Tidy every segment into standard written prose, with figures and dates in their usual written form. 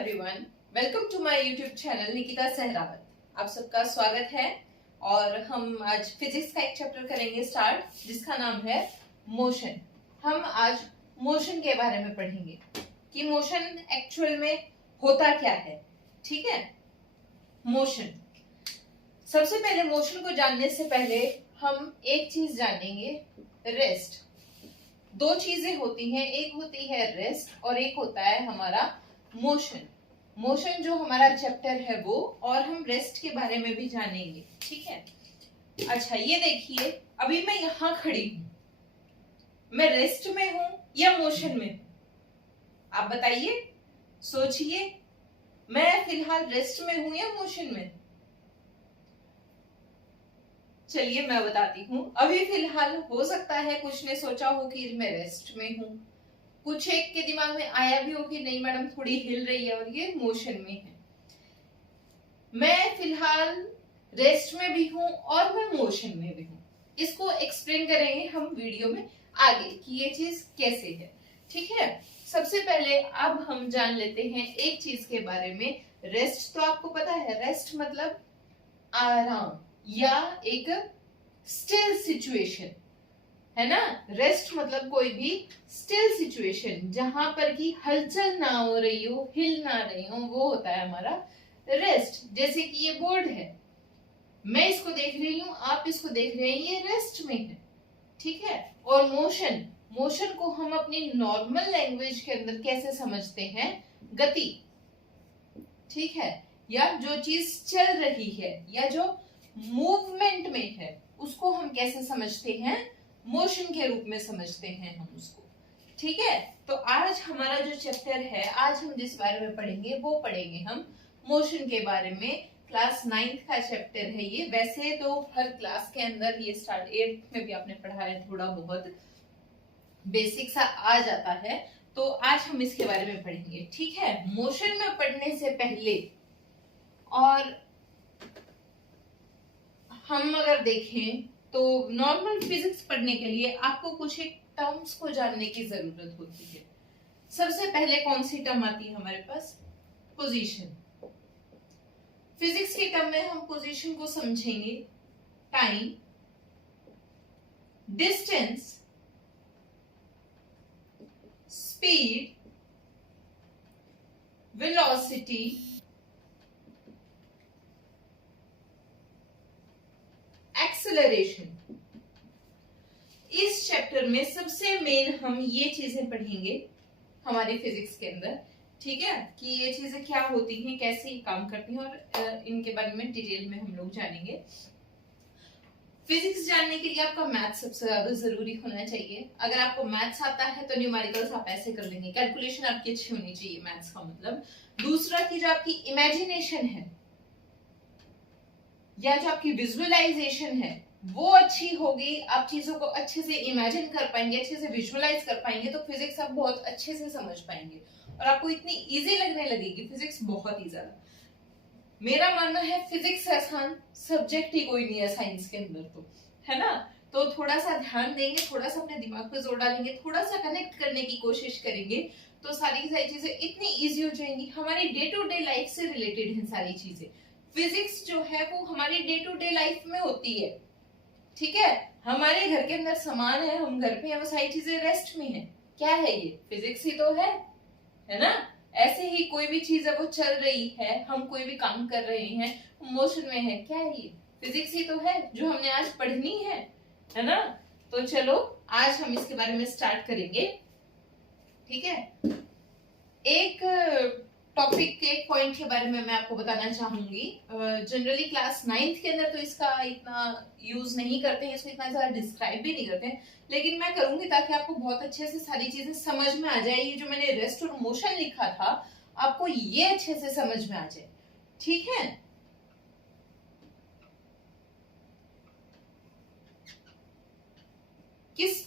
Everyone, welcome to my YouTube channel Nikita Sehrawat. आप सबका स्वागत है और हम आज फिजिक्स का एक चैप्टर करेंगे स्टार्ट, जिसका नाम है मोशन। हम आज मोशन के बारे में पढ़ेंगे कि मोशन एक्चुअल में होता क्या है। ठीक है, मोशन। सबसे पहले मोशन को जानने से पहले हम एक चीज जानेंगे, रेस्ट। दो चीजें होती हैं, एक होती है रेस्ट और एक होता है हमारा मोशन। मोशन जो हमारा चैप्टर है वो, और हम रेस्ट के बारे में भी जानेंगे। ठीक है, अच्छा ये देखिए, अभी मैं यहां खड़ी हूं, मैं रेस्ट में हूं या मोशन में हूं? आप बताइए, सोचिए, मैं फिलहाल रेस्ट में हूं या मोशन में? चलिए मैं बताती हूँ। अभी फिलहाल हो सकता है कुछ ने सोचा हो कि मैं रेस्ट में हूँ, कुछ एक के दिमाग में आया भी हो कि नहीं मैडम थोड़ी हिल रही है और ये मोशन में है। मैं फिलहाल रेस्ट में भी हूँ और मैं मोशन में भी हूँ। इसको एक्सप्लेन करेंगे हम वीडियो में आगे कि ये चीज कैसे है। ठीक है, सबसे पहले अब हम जान लेते हैं एक चीज के बारे में। रेस्ट तो आपको पता है, रेस्ट मतलब आराम या एक स्टिल सिचुएशन, है ना। रेस्ट मतलब कोई भी स्टिल सिचुएशन जहां पर की हलचल ना हो रही हो, हिल ना रही हो, वो होता है हमारा रेस्ट। जैसे कि ये बोर्ड है, मैं इसको देख रही हूं, आप इसको देख रहे हैं, ये रेस्ट में है। ठीक है, और मोशन, मोशन को हम अपनी नॉर्मल लैंग्वेज के अंदर कैसे समझते हैं? गति। ठीक है, या जो चीज चल रही है या जो मूवमेंट में है, उसको हम कैसे समझते हैं? मोशन के रूप में समझते हैं हम उसको। ठीक है, तो आज हमारा जो चैप्टर है, आज हम जिस बारे में पढ़ेंगे वो पढ़ेंगे हम मोशन के बारे में। क्लास 9th का चैप्टर है ये। वैसे तो हर क्लास के अंदर ये स्टार्ट 8th में भी आपने पढ़ा है, थोड़ा बहुत बेसिक सा आ जाता है, तो आज हम इसके बारे में पढ़ेंगे। ठीक है, मोशन में पढ़ने से पहले और हम अगर देखें तो नॉर्मल फिजिक्स पढ़ने के लिए आपको कुछ एक टर्म्स को जानने की जरूरत होती है। सबसे पहले कौन सी टर्म आती है हमारे पास? पोजीशन। फिजिक्स के टर्म में हम पोजीशन को समझेंगे time, distance, speed, velocity, acceleration. इस चैप्टर में सबसे मेन हम ये चीजें पढ़ेंगे हमारी फिजिक्स के अंदर। ठीक है, कि ये चीजें क्या होती हैं, कैसे काम करती हैं, और इनके बारे में डिटेल में हम लोग जानेंगे। फिजिक्स जानने के लिए आपका मैथ्स सबसे ज्यादा जरूरी होना चाहिए। अगर आपको मैथ्स आता है तो न्यूमेरिकल्स आप ऐसे कर लेंगे, कैलकुलेशन आपकी अच्छी होनी चाहिए मैथ्स का मतलब। दूसरा कि जो आपकी इमेजिनेशन है या जो आपकी विजुअलाइजेशन है वो अच्छी होगी, आप चीजों को अच्छे से इमेजिन कर पाएंगे, अच्छे से विजुअलाइज कर पाएंगे, तो फिजिक्स आप बहुत अच्छे से समझ पाएंगे और आपको इतनी इजी लगने लगेगी फिजिक्स, बहुत ही ज्यादा। मेरा मानना है फिजिक्स आसान सब्जेक्ट ही कोई नहीं है साइंस के अंदर, तो है ना। तो थोड़ा सा ध्यान देंगे, थोड़ा सा अपने दिमाग पे जोर डालेंगे, थोड़ा सा कनेक्ट करने की कोशिश करेंगे, तो सारी की सारी चीजें इतनी इजी हो जाएंगी। हमारी डे टू डे लाइफ से रिलेटेड है सारी चीजें। फिजिक्स जो है वो हमारी डे टू डे लाइफ में होती है। ठीक है, हमारे घर के अंदर सामान है, हम घर पे हैं, वो सारी चीजें रेस्ट में है। क्या है ये? फिजिक्स ही तो है ना। ऐसे ही कोई भी चीज है वो चल रही है, हम कोई भी काम कर रहे हैं, मोशन में है। क्या है ये? फिजिक्स ही तो है जो हमने आज पढ़नी है ना। तो चलो आज हम इसके बारे में स्टार्ट करेंगे। ठीक है, एक टॉपिक के एक पॉइंट के बारे में मैं आपको बताना चाहूंगी। जनरली क्लास 9th के अंदर तो इसका इतना यूज नहीं करते हैं, इसको इतना ज्यादा डिस्क्राइब भी नहीं करते हैं, लेकिन मैं करूंगी ताकि आपको बहुत अच्छे से सारी चीजें समझ में आ जाए। ये जो मैंने रेस्ट और मोशन लिखा था, आपको ये अच्छे से समझ में आ जाए। ठीक है, किस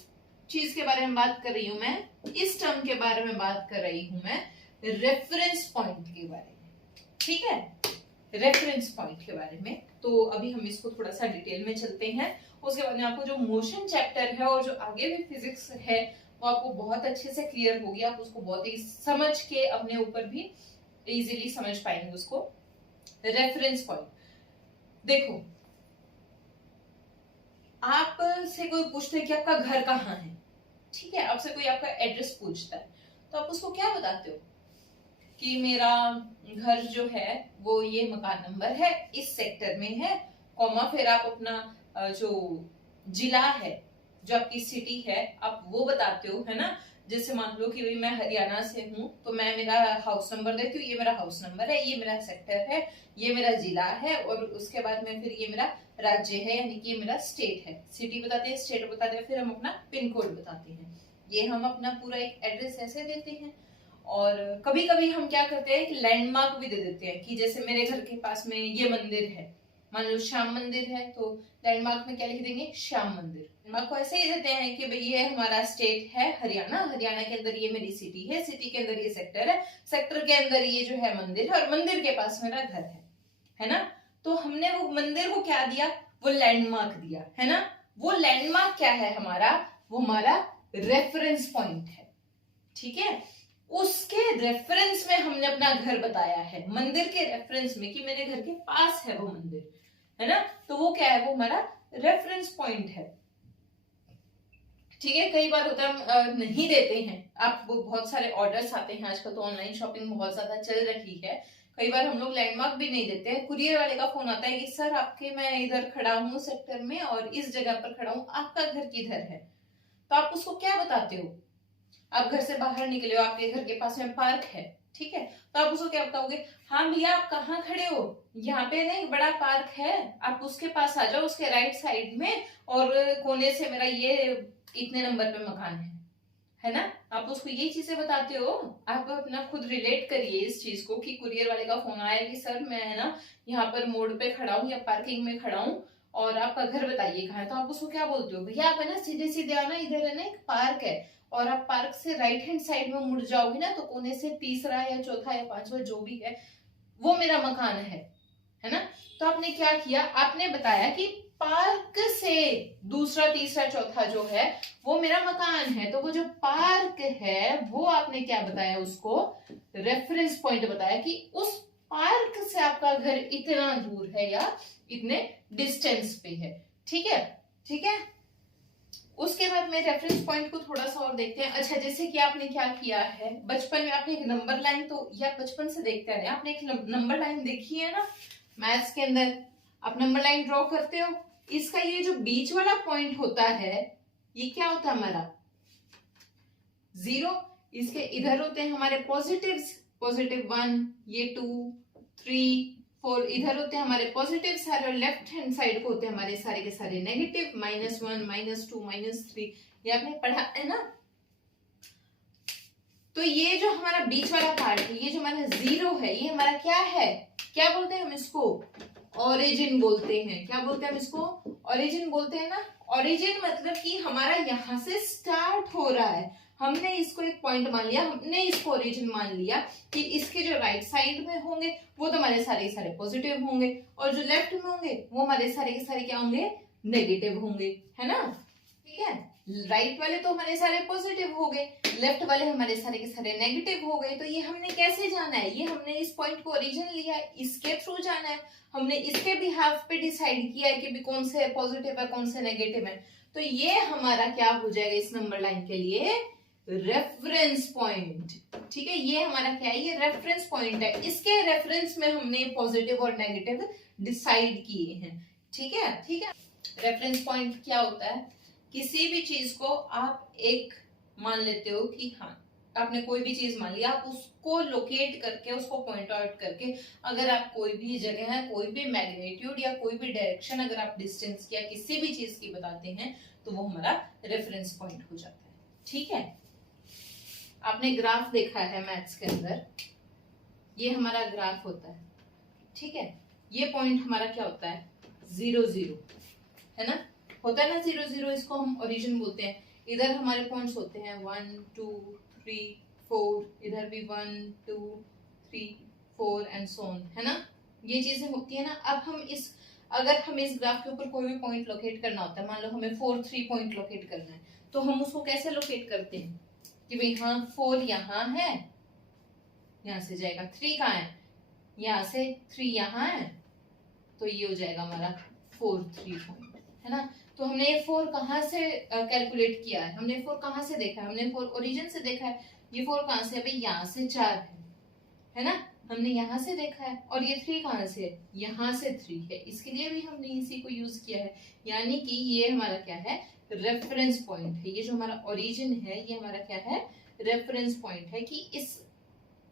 चीज के बारे में बात कर रही हूं मैं? इस टर्म के बारे में बात कर रही हूं मैं, रेफरेंस पॉइंट के बारे में। ठीक है, रेफरेंस पॉइंट के बारे में। तो अभी हम इसको थोड़ा सा डिटेल में चलते हैं, उसके बाद में आपको जो मोशन चैप्टर है और जो आगे भी फिजिक्स है वो आपको बहुत अच्छे से क्लियर होगी। आप उसको बहुत ही समझ के अपने ऊपर भी इजीली समझ पाएंगे उसको। रेफरेंस पॉइंट, देखो आपसे कोई पूछता है कि आपका घर कहाँ है, ठीक है, आपसे कोई आपका एड्रेस पूछता है, तो आप उसको क्या बताते हो कि मेरा घर जो है वो ये मकान नंबर है, इस सेक्टर में है, कॉमा फिर आप अपना जो जिला है, जो आपकी सिटी है, आप वो बताते हो, है ना। जैसे मान लो कि भाई मैं हरियाणा से हूँ, तो मैं मेरा हाउस नंबर देती हूँ, ये मेरा हाउस नंबर है, ये मेरा सेक्टर है, ये मेरा जिला है, और उसके बाद में फिर ये मेरा राज्य है, यानी कि ये मेरा स्टेट है। सिटी बताते हैं, स्टेट बताते हैं, फिर हम अपना पिन कोड बताते हैं। ये हम अपना पूरा एक एड्रेस ऐसे देते हैं। और कभी कभी हम क्या करते हैं कि लैंडमार्क भी दे देते हैं, कि जैसे मेरे घर के पास में ये मंदिर है, मान लो श्याम मंदिर है, तो लैंडमार्क में क्या लिख देंगे, श्याम मंदिर। लैंडमार्क को ऐसे ही देते हैं कि भाई ये हमारा स्टेट है हरियाणा, हरियाणा के अंदर ये मेरी सिटी है, सिटी के अंदर ये सेक्टर है, सेक्टर के अंदर ये जो है मंदिर है, और मंदिर के पास मेरा घर है ना। तो हमने वो मंदिर को क्या दिया, वो लैंडमार्क दिया, है ना। वो लैंडमार्क क्या है हमारा, वो हमारा रेफरेंस पॉइंट है, ठीक है। उसके रेफरेंस में हमने अपना घर बताया है, मंदिर के रेफरेंस में, कि मेरे घर के पास है वो मंदिर, है ना। तो वो क्या है, वो हमारा रेफरेंस पॉइंट है, ठीक है। कई बार होता है हम नहीं देते हैं, आप वो बहुत सारे ऑर्डर्स आते हैं, आजकल तो ऑनलाइन शॉपिंग बहुत ज्यादा चल रही है, कई बार हम लोग लैंडमार्क भी नहीं देते हैं। कुरियर वाले का फोन आता है कि सर आपके, मैं इधर खड़ा हूँ सेक्टर में और इस जगह पर खड़ा हूँ, आपका घर किधर है। तो आप उसको क्या बताते हो, आप घर से बाहर निकले हो, आपके घर के पास में पार्क है, ठीक है, तो आप उसको क्या बताओगे, हाँ भैया आप कहाँ खड़े हो, यहाँ पे ना एक बड़ा पार्क है, आप उसके पास आ जाओ, उसके राइट साइड में, और कोने से मेरा ये इतने नंबर पे मकान है ना। आप उसको ये चीजें बताते हो। आप अपना खुद रिलेट करिए इस चीज को, कि कुरियर वाले का फोन आया कि सर मैं है ना यहाँ पर मोड़ पे खड़ा हूँ या पार्किंग में खड़ा हूँ, और आपका घर बताइए कहाँ है। तो आप उसको क्या बोलते हो, भैया आप है ना सीधे सीधे आना, इधर है ना एक पार्क है, और आप पार्क से राइट हैंड साइड में मुड़ जाओगे ना, तो कोने से तीसरा या चौथा या पांचवा जो भी है वो मेरा मकान है ना। तो आपने क्या किया, आपने बताया कि पार्क से दूसरा तीसरा चौथा जो है वो मेरा मकान है। तो वो जो पार्क है वो आपने क्या बताया, उसको रेफरेंस पॉइंट बताया, कि उस पार्क से आपका घर इतना दूर है या इतने डिस्टेंस पे है, ठीक है, ठीक है। उसके बाद में रेफरेंस पॉइंट को थोड़ा सा और देखते हैं। अच्छा, जैसे कि आपने क्या किया है, बचपन में आपने एक नंबर लाइन, तो या बचपन से देखते रहे, आपने एक नंबर लाइन देखी है ना मैथ्स के अंदर, आप नंबर लाइन ड्रॉ करते हो, इसका ये जो बीच वाला पॉइंट होता है ये क्या होता है हमारा, 0। इसके इधर होते हैं हमारे पॉजिटिव्स, +1, ये 2, 3, 4, इधर होते हैं हमारे पॉजिटिव सारे, और लेफ्ट हैंड साइड को होते हैं हमारे सारे के सारे नेगेटिव, -1, -2, -3, ये आपने पढ़ा है ना। तो ये जो हमारा बीच वाला पार्ट है, ये जो हमारा 0 है, ये हमारा क्या है, क्या बोलते हैं हम इसको, ओरिजिन बोलते हैं। क्या बोलते हैं हम इसको, ओरिजिन बोलते हैं ना। ओरिजिन मतलब कि हमारा यहाँ से स्टार्ट हो रहा है, हमने इसको एक पॉइंट मान लिया, हमने इसको ओरिजिन मान लिया, कि इसके जो राइट साइड में होंगे वो तो हमारे सारे पॉजिटिव होंगे, और जो लेफ्ट में होंगे वो हमारे सारे के सारे क्या होंगे, नेगेटिव होंगे, है ना, ठीक है। राइट वाले तो हमारे सारे पॉजिटिव हो गए, लेफ्ट वाले हमारे सारे के सारे नेगेटिव हो गए। तो ये हमने कैसे जाना है, ये हमने इस पॉइंट को ओरिजिन लिया, इसके थ्रू जाना है, हमने इसके भी हाफ पे डिसाइड किया है कि भी कौन से पॉजिटिव है कौन से नेगेटिव है। तो ये हमारा क्या हो जाएगा इस नंबर लाइन के लिए, रेफरेंस पॉइंट, ठीक है। ये हमारा क्या है, ये रेफरेंस पॉइंट है, इसके रेफरेंस में हमने पॉजिटिव और नेगेटिव डिसाइड किए हैं, ठीक है, ठीक है। रेफरेंस पॉइंट क्या होता है, किसी भी चीज को आप एक मान लेते हो कि हाँ आपने कोई भी चीज मान लिया, आप उसको लोकेट करके, उसको पॉइंट आउट करके, अगर आप कोई भी जगह है, कोई भी मैग्नीट्यूड या कोई भी डायरेक्शन, अगर आप डिस्टेंस या किसी भी चीज की बताते हैं, तो वो हमारा रेफरेंस पॉइंट हो जाता है, ठीक है। आपने ग्राफ देखा है मैथ्स के अंदर, ये हमारा ग्राफ होता है, ठीक है। ये पॉइंट हमारा क्या होता है, 0 0, है ना, होता है ना 0 0, इसको हम ओरिजिन बोलते हैं। इधर हमारे पॉइंट्स होते हैं 1 2 3 4, इधर भी 1 2 3 4 एंड सो ऑन, है ना, ये चीजें होती है ना। अब हम अगर हमें इस ग्राफ के ऊपर कोई भी पॉइंट लोकेट करना होता है, मान लो हमें 4 3 पॉइंट लोकेट करना है, तो हम उसको कैसे लोकेट करते हैं कि भाई हाँ 4 यहाँ है यहाँ से जाएगा 3 कहाँ है, यहाँ से 3 यहाँ है, तो ये हो जाएगा हमारा 4 3 पॉइंट, है ना। तो हमने ये 4 कहाँ से कैलकुलेट किया है, हमने 4 कहाँ से देखा है, हमने 4 ओरिजिन से देखा है। ये 4 कहाँ से है भाई, यहाँ से 4 है ना, हमने यहाँ से देखा है। और ये 3 कहाँ से है, यहाँ से 3 है, इसके लिए भी हमने इसी को यूज किया है। यानी कि ये हमारा क्या है, रेफरेंस पॉइंट है। ये जो हमारा ओरिजिन है ये हमारा क्या है, रेफरेंस पॉइंट है कि इस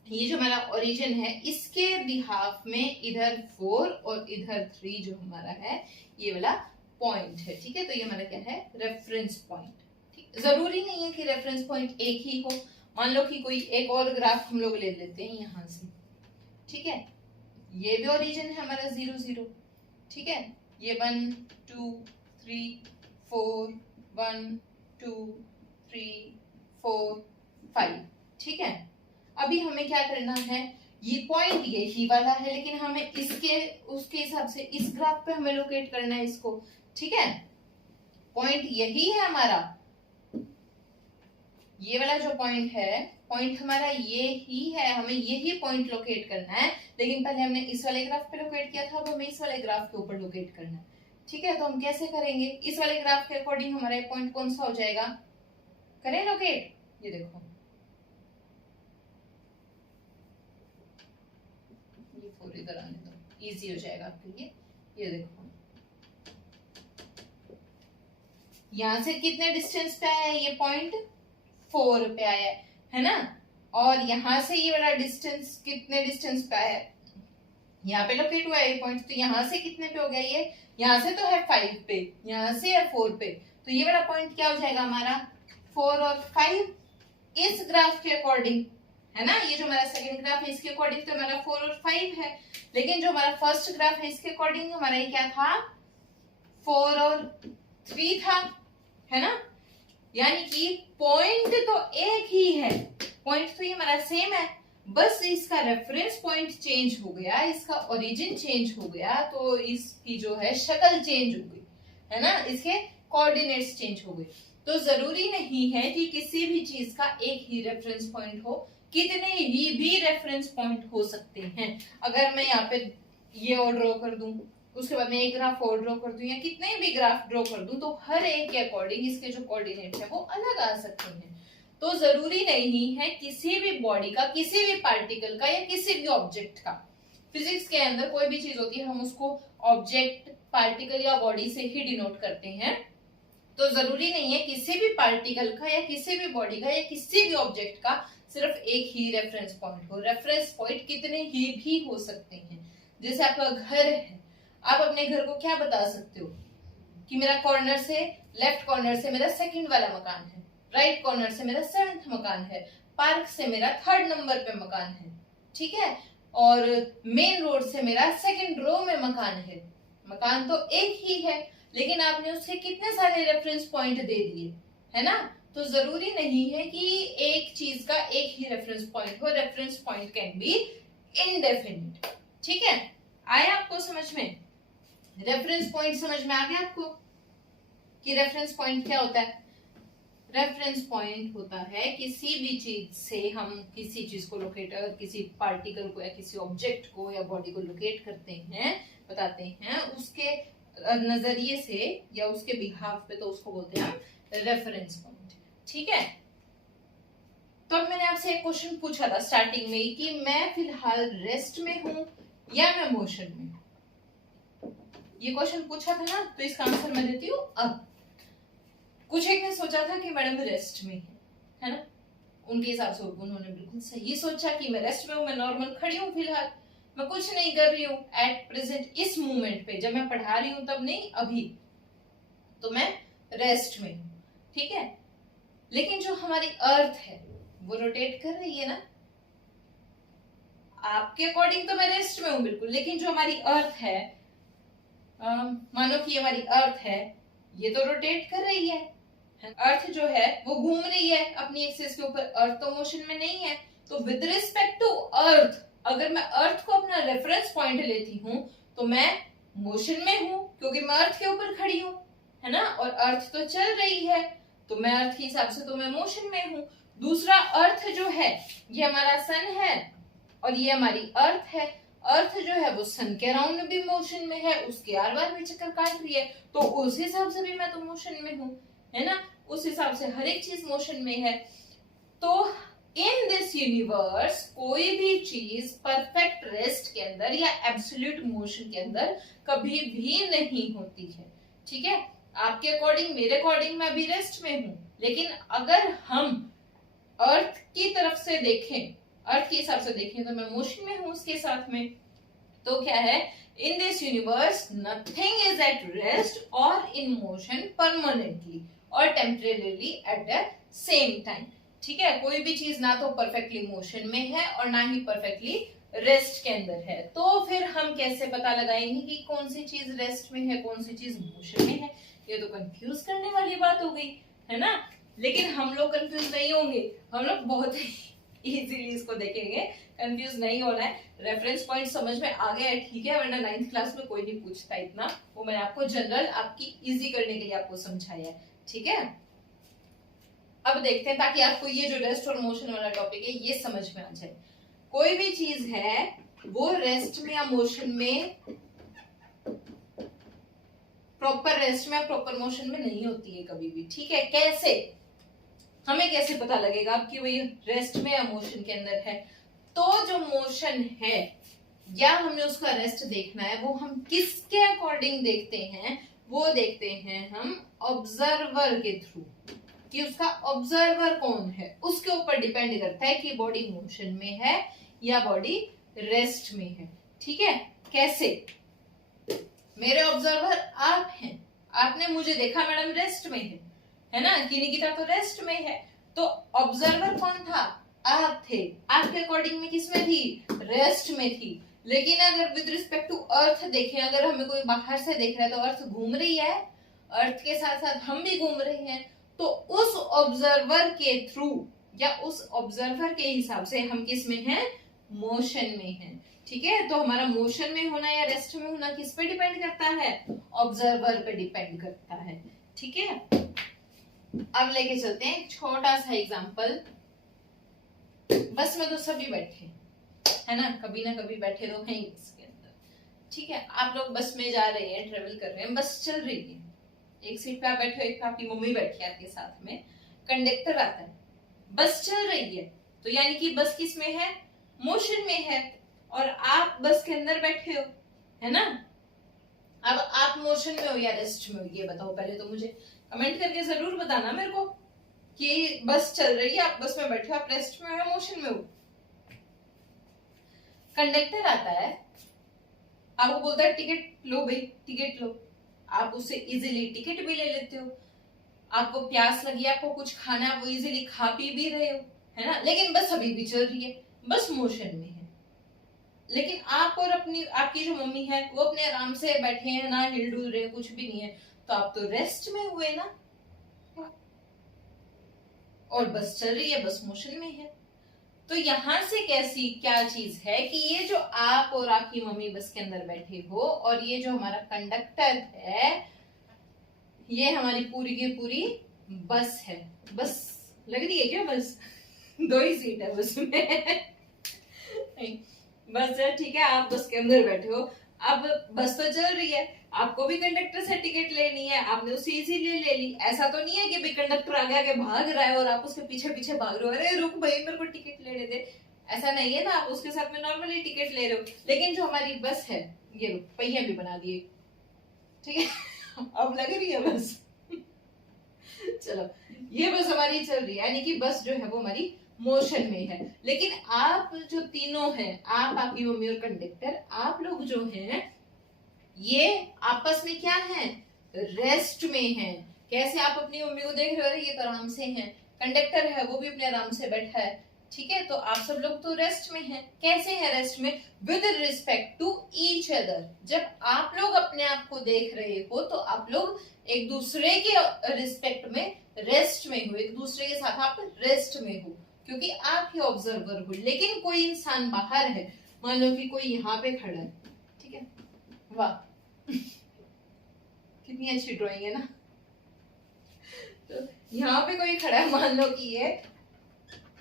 ये जो हमारा ओरिजिन है इसके बिहाफ में इधर 4 और इधर 3 जो हमारा है ये वाला पॉइंट है, ठीक है। तो ये हमारा क्या है, रेफरेंस पॉइंट, ठीक। जरूरी नहीं है कि रेफरेंस पॉइंट एक ही हो, मान लो कि कोई एक और ग्राफ हम लोग ले लेते हैं यहाँ से, ठीक है। ये भी ओरिजिन है हमारा 0 0, ठीक है। ये 1 2 3 4 1 2 3 4 5, ठीक है। अभी हमें क्या करना है, ये पॉइंट यही वाला है लेकिन हमें इसके उसके हिसाब से इस ग्राफ पे हमें लोकेट करना है इसको, ठीक है। पॉइंट यही है हमारा, ये वाला जो पॉइंट है, पॉइंट हमारा ये ही है, हमें यही पॉइंट लोकेट करना है। लेकिन पहले हमने इस वाले ग्राफ पे लोकेट किया था, अब हमें इस वाले ग्राफ के ऊपर लोकेट करना है, ठीक है। तो हम कैसे करेंगे, इस वाले ग्राफ के अकॉर्डिंग हमारा पॉइंट कौन सा हो जाएगा, करें लोकेट। ये देखो ये 4 इधर आने दो, इजी हो जाएगा आपके लिए। ये देखो यहां से कितने डिस्टेंस पे आया है, ये पॉइंट 4 पे आया है ना। और यहां से ये वाला डिस्टेंस कितने डिस्टेंस पे आया है, यहाँ पे लोकेट हुआ है ये पॉइंट, तो यहाँ से कितने पे हो गया, ये यहाँ से तो है 5 पे, यहाँ से है 4 पे, तो ये वाला पॉइंट क्या हो जाएगा हमारा 4 और 5 इस ग्राफ के अकॉर्डिंग, है ना। ये जो हमारा सेकंड ग्राफ है इसके अकॉर्डिंग तो हमारा 4 और 5 है, लेकिन जो हमारा फर्स्ट ग्राफ है इसके अकॉर्डिंग हमारा ये क्या था, 4 और 3 था, है ना। यानी कि पॉइंट तो एक ही है, पॉइंट तो ये हमारा सेम है, बस इसका रेफरेंस पॉइंट चेंज हो गया, इसका ओरिजिन चेंज हो गया, तो इसकी जो है शक्ल चेंज हो गई, है ना, इसके कोऑर्डिनेट्स चेंज हो गए। तो जरूरी नहीं है कि किसी भी चीज का एक ही रेफरेंस पॉइंट हो, कितने ही भी रेफरेंस पॉइंट हो सकते हैं। अगर मैं यहाँ पे ये और ड्रॉ कर दूं, उसके बाद मैं एक ग्राफ और ड्रॉ कर दूं या कितने भी ग्राफ ड्रॉ कर दूं, तो हर एक के अकॉर्डिंग इसके जो कोऑर्डिनेट है वो अलग आ सकते हैं। तो जरूरी नहीं है किसी भी बॉडी का, किसी भी पार्टिकल का या किसी भी ऑब्जेक्ट का। फिजिक्स के अंदर कोई भी चीज होती है हम उसको ऑब्जेक्ट, पार्टिकल या बॉडी से ही डिनोट करते हैं। तो जरूरी नहीं है किसी भी पार्टिकल का या किसी भी बॉडी का या किसी भी ऑब्जेक्ट का सिर्फ एक ही रेफरेंस पॉइंट हो। रेफरेंस पॉइंट कितने ही भी हो सकते हैं। जैसे आपका घर है, आप अपने घर को क्या बता सकते हो कि मेरा कॉर्नर से, लेफ्ट कॉर्नर से मेरा सेकंड वाला मकान है, राइट कॉर्नर से मेरा 7th मकान है, पार्क से मेरा 3rd नंबर पे मकान है, ठीक है, और मेन रोड से मेरा 2nd रो में मकान है। मकान तो एक ही है लेकिन आपने उससे कितने सारे रेफरेंस पॉइंट दे दिए, है ना। तो जरूरी नहीं है कि एक चीज का एक ही रेफरेंस पॉइंट हो, reference point can be indefinite, ठीक है। आया आपको समझ में, रेफरेंस पॉइंट समझ में आ गया आपको कि रेफरेंस पॉइंट क्या होता है। रेफरेंस पॉइंट होता है किसी भी चीज से हम किसी चीज को लोकेट, किसी पार्टिकल को या किसी ऑब्जेक्ट को या बॉडी को लोकेट करते हैं, बताते हैं, उसके नजरिए से या उसके बिहाफ पे, तो उसको बोलते हैं हम रेफरेंस पॉइंट, ठीक है। तो अब मैंने आपसे एक क्वेश्चन पूछा था स्टार्टिंग में कि मैं फिलहाल रेस्ट में हूं या मैं मोशन में हूं, ये क्वेश्चन पूछा था ना, तो इसका आंसर मैं देती हूँ अब। कुछ एक ने सोचा था कि मैडम रेस्ट में है ना, उनके हिसाब से उन्होंने बिल्कुल सही सोचा कि मैं रेस्ट में हूँ, मैं नॉर्मल खड़ी हूँ, फिलहाल मैं कुछ नहीं कर रही हूँ एट प्रेजेंट, इस मोमेंट पे, जब मैं पढ़ा रही हूँ तब नहीं, अभी तो मैं रेस्ट में हूँ, ठीक है। लेकिन जो हमारी अर्थ है वो रोटेट कर रही है ना, आपके अकॉर्डिंग तो मैं रेस्ट में हूँ बिल्कुल, लेकिन जो हमारी अर्थ है, मानो कि हमारी अर्थ है, ये तो रोटेट कर रही है। अर्थ जो है वो घूम रही है अपनी एक्सिस के ऊपर, अर्थ तो मोशन में नहीं है। तो विद रिस्पेक्ट टू अर्थ, अगर मैं अर्थ को अपना रेफरेंस पॉइंट लेती हूँ तो मैं मोशन में हूँ, क्योंकि मैं अर्थ के ऊपर खड़ी हूँ, है ना, और अर्थ तो चल रही है, तो मैं अर्थ के हिसाब से तो मैं मोशन में हूँ। दूसरा अर्थ जो है ये हमारा सन है, और ये हमारी अर्थ है। अर्थ जो है वो सन के अराउंड में भी मोशन में है, उसके आर पार भी चक्कर काट रही है, तो उस हिसाब से भी मैं तो मोशन में हूँ, है ना। उस हिसाब से हर एक चीज मोशन में है। तो इन दिस यूनिवर्स कोई भी चीज परफेक्ट रेस्ट के अंदर या एब्सोल्यूट मोशन के अंदर कभी भी नहीं होती है, ठीक है। आपके अकॉर्डिंग, मेरे अकॉर्डिंग मैं अभी रेस्ट में हूं, लेकिन अगर हम अर्थ की तरफ से देखें, अर्थ के हिसाब से देखें, तो मैं मोशन में हूं उसके साथ में। तो क्या है, in this universe nothing is at rest और इन मोशन परमानेंटली और temporarily at the same time, ठीक है। कोई भी चीज ना तो परफेक्टली मोशन में है और ना ही परफेक्टली रेस्ट के अंदर है। तो फिर हम कैसे पता लगाएंगे कि कौन सी चीज रेस्ट में है, कौन सी चीज मोशन में है। ये तो कंफ्यूज करने वाली बात हो गई, है ना। लेकिन हम लोग कंफ्यूज नहीं होंगे, हम लोग बहुत इजीली इसको देखेंगे, कंफ्यूज नहीं होना है। रेफरेंस पॉइंट समझ में आ गया है, ठीक है, वरना 9th क्लास में कोई नहीं पूछता इतना। वो मैंने आपको जनरल आपकी इजी करने के लिए आपको समझाया है, ठीक है। अब देखते हैं, ताकि आपको ये जो रेस्ट और मोशन वाला टॉपिक है ये समझ में आ जाए। कोई भी चीज है वो रेस्ट में या मोशन में, प्रॉपर रेस्ट में या प्रॉपर मोशन में नहीं होती है कभी भी, ठीक है। कैसे, हमें कैसे पता लगेगा कि वही रेस्ट में या मोशन के अंदर है। तो जो मोशन है या हमें उसका रेस्ट देखना है, वो हम किसके अकॉर्डिंग देखते हैं, वो देखते हैं हम ऑब्जर्वर के थ्रू, कि उसका ऑब्जर्वर कौन है, उसके ऊपर डिपेंड करता है कि बॉडी मोशन में है या बॉडी रेस्ट में है, ठीक है। कैसे, मेरे ऑब्जर्वर आप हैं, आपने मुझे देखा मैडम रेस्ट में है ना, कि निकिता तो रेस्ट में है। तो ऑब्जर्वर कौन था, आप थे। आपके अकॉर्डिंग में किस में थी, रेस्ट में थी। लेकिन अगर विद रिस्पेक्ट टू अर्थ देखें, अगर हमें कोई बाहर से देख रहा है तो अर्थ घूम रही है, अर्थ के साथ साथ हम भी घूम रहे हैं। तो उस ऑब्जर्वर के थ्रू या उस ऑब्जर्वर के हिसाब से हम किस में हैं, मोशन में हैं, ठीक है। तो हमारा मोशन में होना या रेस्ट में होना किस पे डिपेंड करता है, ऑब्जर्वर पे डिपेंड करता है, ठीक है। अब लेके चलते हैं छोटा सा एग्जांपल। बस में तो सभी बैठे है ना, कभी ना कभी बैठे तो हैं बस के अंदर, ठीक है। आप लोग बस में जा रहे हैं, ट्रेवल कर रहे हैं, बस चल रही है, एक सीट पे आप बैठे हो, एक पे आपकी मम्मी बैठी है आपके साथ में, कंडक्टर आता है, बस चल रही है, तो यानी कि बस किस में है, मोशन में है, और आप बस के अंदर बैठे हो, है ना। अब आप मोशन में हो या रेस्ट में हो, ये बताओ पहले तो मुझे कमेंट करके जरूर बताना मेरे को कि बस चल रही है, आप बस में बैठे हो, आप रेस्ट में हो या मोशन में हो। कंडक्टर आता है, आपको बोलता है टिकट लो भाई, टिकट लो, आप उससे इजीली टिकट भी ले लेते हो। आपको प्यास लगी, आपको कुछ खाना है, वो इजीली खा पी भी रहे हो, है ना। लेकिन बस अभी भी चल रही है, बस मोशन में है। लेकिन आप और अपनी आपकी जो मम्मी है वो अपने आराम से बैठे हैं ना, हिल डुल रहे, कुछ भी नहीं है, तो आप तो रेस्ट में हुए ना, और बस चल रही है, बस मोशन में है। तो यहां से कैसी क्या चीज है कि ये जो आप और आपकी मम्मी बस के अंदर बैठे हो और ये जो हमारा कंडक्टर है, ये हमारी पूरी की पूरी बस है। बस लग रही है क्या, बस 2 ही सीट है बस में बस है, ठीक है। आप बस के अंदर बैठे हो, अब बस तो चल रही है, आपको भी कंडक्टर से टिकट लेनी है, आपने उसे इजीली ले ली। ऐसा तो नहीं है कि भाई कंडक्टर आगे आगे भाग रहा है और आप उसके पीछे पीछे भाग रहे हो, अरे रुक भाई मेरे को टिकट लेने दे, ऐसा नहीं है ना। आप उसके साथ में नॉर्मली टिकट ले रहे हो। लेकिन जो हमारी बस है, ये लो पहिया भी बना दिए, ठीक है अब लग रही है बस चलो, ये बस हमारी चल रही है, यानी कि बस जो है वो हमारी मोशन में है। लेकिन आप जो तीनों हैं, आप, आपकी मम्मी और कंडक्टर, आप लोग जो हैं ये आपस में क्या है, रेस्ट में है। कैसे, आप अपनी मम्मी को देख रहे हो, ये तो आराम से है, कंडक्टर है वो भी अपने आराम से बैठा है, ठीक है। तो आप सब लोग तो रेस्ट में हैं। कैसे है रेस्ट में, with respect to each other. जब आप लोग अपने आप को देख रहे हो तो आप लोग एक दूसरे के रिस्पेक्ट में रेस्ट में हो, एक दूसरे के साथ आप रेस्ट में हो, क्योंकि आप ही ऑब्जर्वर हो। लेकिन कोई इंसान बाहर है, मान लो कि कोई यहाँ पे खड़ा है, ठीक है, वाह कितनी अच्छी ड्राइंग है ना। तो यहाँ पे कोई खड़ा है, मान लो कि ये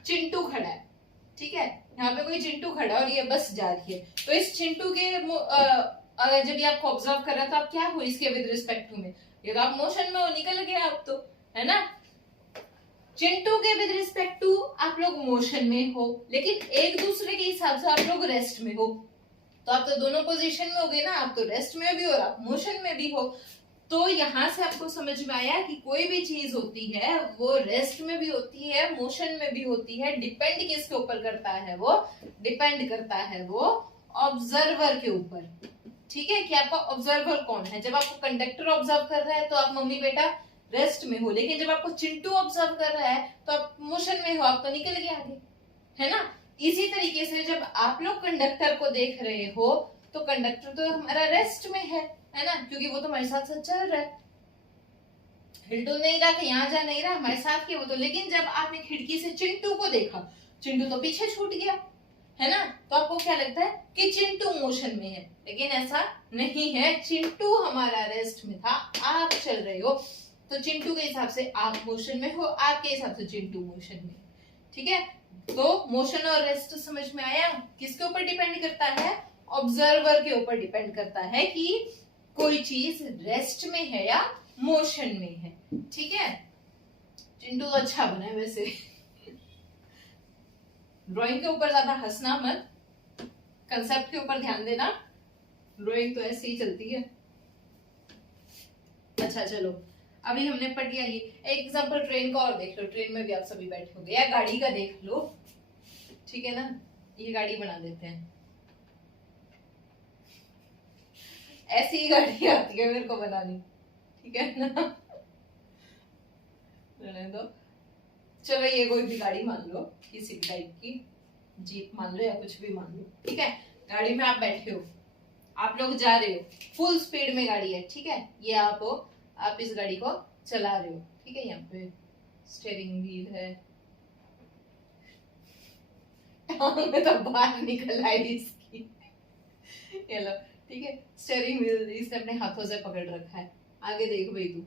चिंटू खड़ा है, ठीक है यहाँ पे कोई चिंटू खड़ा और ये बस जा रही है, तो इस चिंटू के जब ये आपको ऑब्जर्व कर रहा है तो आप क्या हो इसके विद रिस्पेक्ट टू में, ये तो आप मोशन में हो, निकल गए आप तो, है ना। चिंटू के विद रिस्पेक्ट टू आप लोग मोशन में हो, लेकिन एक दूसरे के हिसाब से आप लोग रेस्ट में हो, तो आप तो दोनों पोजीशन में हो गए ना, आप तो रेस्ट में भी हो और आप मोशन में भी हो। तो यहां से आपको समझ में आया कि कोई भी चीज होती है वो रेस्ट में भी होती है, मोशन में भी होती है। डिपेंड किसके ऊपर करता है, वो डिपेंड करता है वो ऑब्जर्वर के ऊपर। ठीक है, कि आपका ऑब्जर्वर कौन है। जब आपको कंडक्टर ऑब्जर्व कर रहा है तो आप मम्मी बेटा रेस्ट में हो, लेकिन जब आपको चिंटू ऑब्जर्व कर रहा है तो आप मोशन में हो, आप तो निकल गए आगे, है ना। इसी तरीके से जब आप लोग कंडक्टर को देख रहे हो तो कंडक्टर तो हमारा रेस्ट में है ना, क्योंकि वो तो हमारे साथ साथ चल रहा है, हिलडुल नहीं रहा, यहाँ जा नहीं रहा, हमारे साथ के वो तो। लेकिन जब आपने खिड़की से चिंटू को देखा, चिंटू तो पीछे छूट गया, है ना, तो आपको क्या लगता है कि चिंटू मोशन में है, लेकिन ऐसा नहीं है। चिंटू हमारा रेस्ट में था, आप चल रहे हो, तो चिंटू के हिसाब से आप मोशन में हो, आपके हिसाब से चिंटू मोशन में। ठीक है, तो मोशन और रेस्ट समझ में आया। किसके ऊपर डिपेंड करता है, ऑब्जर्वर के ऊपर डिपेंड करता है कि कोई चीज रेस्ट में है या मोशन में है। ठीक है, चिंटू तो अच्छा बना है वैसे। ड्राइंग के ऊपर ज्यादा हंसना मत, कंसेप्ट के ऊपर ध्यान देना, ड्राइंग तो ऐसे ही चलती है। अच्छा चलो, अभी हमने पढ़ लिया ये। एक एग्जांपल ट्रेन का और देख लो, ट्रेन में भी आप सभी बैठे होंगे, या गाड़ी का देख लो। ठीक है ना, ये गाड़ी बना देते हैं, ऐसी ही गाड़ी आती है मेरे को बनानी, ठीक है ना। तो चलो ये कोई भी गाड़ी मान लो, किसी भी टाइप की जीप मान लो या कुछ भी मान लो। ठीक है, गाड़ी में आप बैठे हो, आप लोग जा रहे हो, फुल स्पीड में गाड़ी है। ठीक है, ये आप इस गाड़ी को चला रहे हो। ठीक है, यहाँ पे स्टीयरिंग व्हील है, टांग में तो बाहर निकल आई इसकी। ये लो, ठीक है, स्टीयरिंग व्हील इसने अपने हाथों से पकड़ रखा है। आगे देख भाई तू,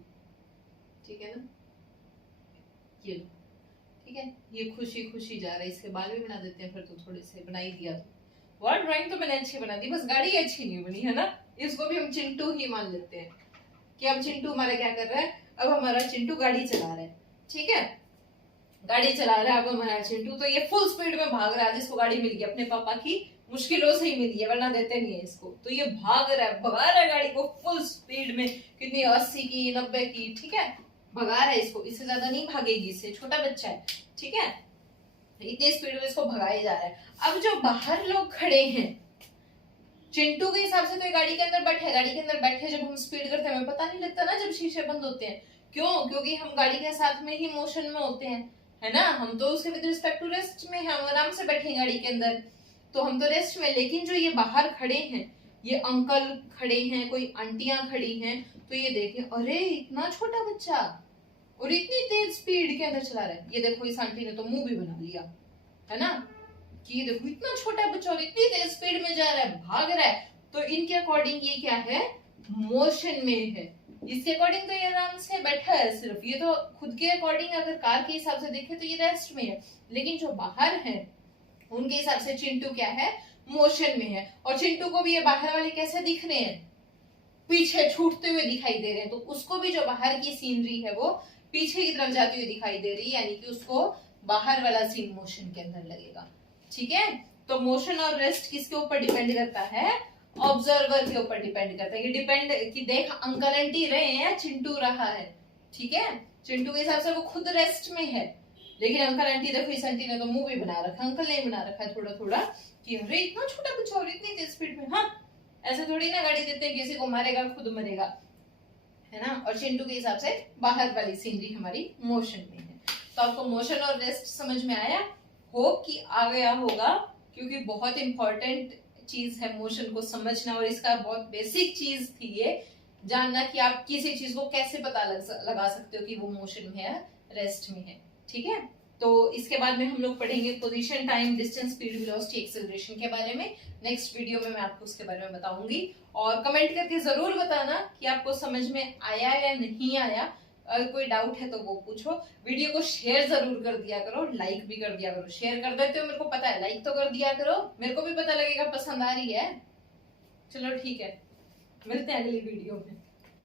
ठीक है ना, ये लो, ठीक है, ये खुशी खुशी जा रहा है। इसके बाल भी बना देते हैं फिर, तो थोड़े से बना ही दिया तो। वर्ड ड्राइंग तो मैंने अच्छी बना दी, बस गाड़ी अच्छी नहीं बनी, है ना। इसको भी हम चिंटू ही मान लेते हैं कि अब चिंटू हमारा क्या कर रहा है, अब हमारा चिंटू गाड़ी चला रहा है। ठीक है, गाड़ी चला रहा है अब हमारा चिंटू, तो ये फुल स्पीड में भाग रहा है। जिसको गाड़ी मिल गई अपने पापा की मुश्किलों से ही मिली है, वरना देते नहीं है इसको, तो ये भाग रहा है, भगा रहा है गाड़ी को फुल स्पीड में, कितनी 80 की 90 की। ठीक है, भगा रहा है इसको, इससे ज्यादा नहीं भागेगी, इससे छोटा बच्चा है। ठीक है, इतनी स्पीड में इसको भगाया जा रहा है। अब जो बाहर लोग खड़े हैं, चिंटू के हिसाब से तो ये गाड़ी के अंदर बैठे, गाड़ी के अंदर बैठे जब हम स्पीड करते हैं हमें पता नहीं लगता ना जब शीशे बंद होते हैं। क्यों? क्योंकि हम गाड़ी के साथ में ही मोशन में होते हैं, है ना। हम तो उसके विद रिस्पेक्ट टू रेस्ट में, हम आराम से बैठे गाड़ी के अंदर, तो हम तो रेस्ट में। लेकिन जो ये बाहर खड़े हैं, ये अंकल खड़े हैं, कोई आंटियां खड़ी हैं, तो ये देखें, अरे इतना छोटा बच्चा और इतनी तेज स्पीड के अंदर चला रहा है। ये देखो, इस आंटी ने तो मुंह भी बना लिया, है ना, कि ये देखो इतना छोटा बच्चा और इतनी तेज स्पीड में जा रहा है, भाग रहा है। तो इनके अकॉर्डिंग ये क्या है, मोशन में है। इसके अकॉर्डिंग तो ये आराम से बैठा है सिर्फ, ये तो खुद के अकॉर्डिंग अगर कार के हिसाब से देखे तो ये रेस्ट में है। लेकिन जो बाहर है उनके हिसाब से चिंटू क्या है, मोशन में है। और चिंटू को भी ये बाहर वाले कैसे दिख रहे हैं, पीछे छूटते हुए दिखाई दे रहे हैं, तो उसको भी जो बाहर की सीनरी है वो पीछे की तरफ जाती हुई दिखाई दे रही है, यानी कि उसको बाहर वाला सीन मोशन के अंदर लगेगा। ठीक है, तो मोशन और रेस्ट किसके ऊपर डिपेंड करता है, ऑब्जर्वर के ऊपर डिपेंड करता है। ये डिपेंड कि देख अंकल आंटी रहे हैं, चिंटू रहा है। ठीक है, चिंटू के हिसाब से वो खुद रेस्ट में है, लेकिन अंकल आंटी देखो, इस आंटी ने तो मुंह भी बना रखा, अंकल ने बना रखा है थोड़ा थोड़ा, कि अरे इतना छोटा बच्चा और इतनी तेज स्पीड में। हाँ, ऐसे थोड़ी ना गाड़ी देते हैं किसी को मारेगा खुद मरेगा, है ना। और चिंटू के हिसाब से बाहर वाली सीनरी हमारी मोशन में है। तो आपको मोशन और रेस्ट समझ में आया, होप कि आ गया होगा, क्योंकि बहुत इंपॉर्टेंट चीज है मोशन को समझना, और इसका बहुत बेसिक चीज थी ये जानना कि आप किसी चीज को कैसे पता लगा सकते हो कि वो मोशन में है, रेस्ट में है। ठीक है, तो इसके बाद में हम लोग पढ़ेंगे position, time, distance, speed, velocity, acceleration के बारे में। नेक्स्ट वीडियो में मैं आपको उसके बारे में बताऊंगी, और कमेंट करके जरूर बताना कि आपको समझ में आया या नहीं आया। अगर कोई डाउट है तो वो पूछो। वीडियो को शेयर जरूर कर दिया करो, लाइक भी कर दिया करो। शेयर कर देते हो मेरे को पता है, लाइक तो कर दिया करो, मेरे को भी पता लगेगा पसंद आ रही है। चलो ठीक है, मिलते हैं अगली वीडियो में।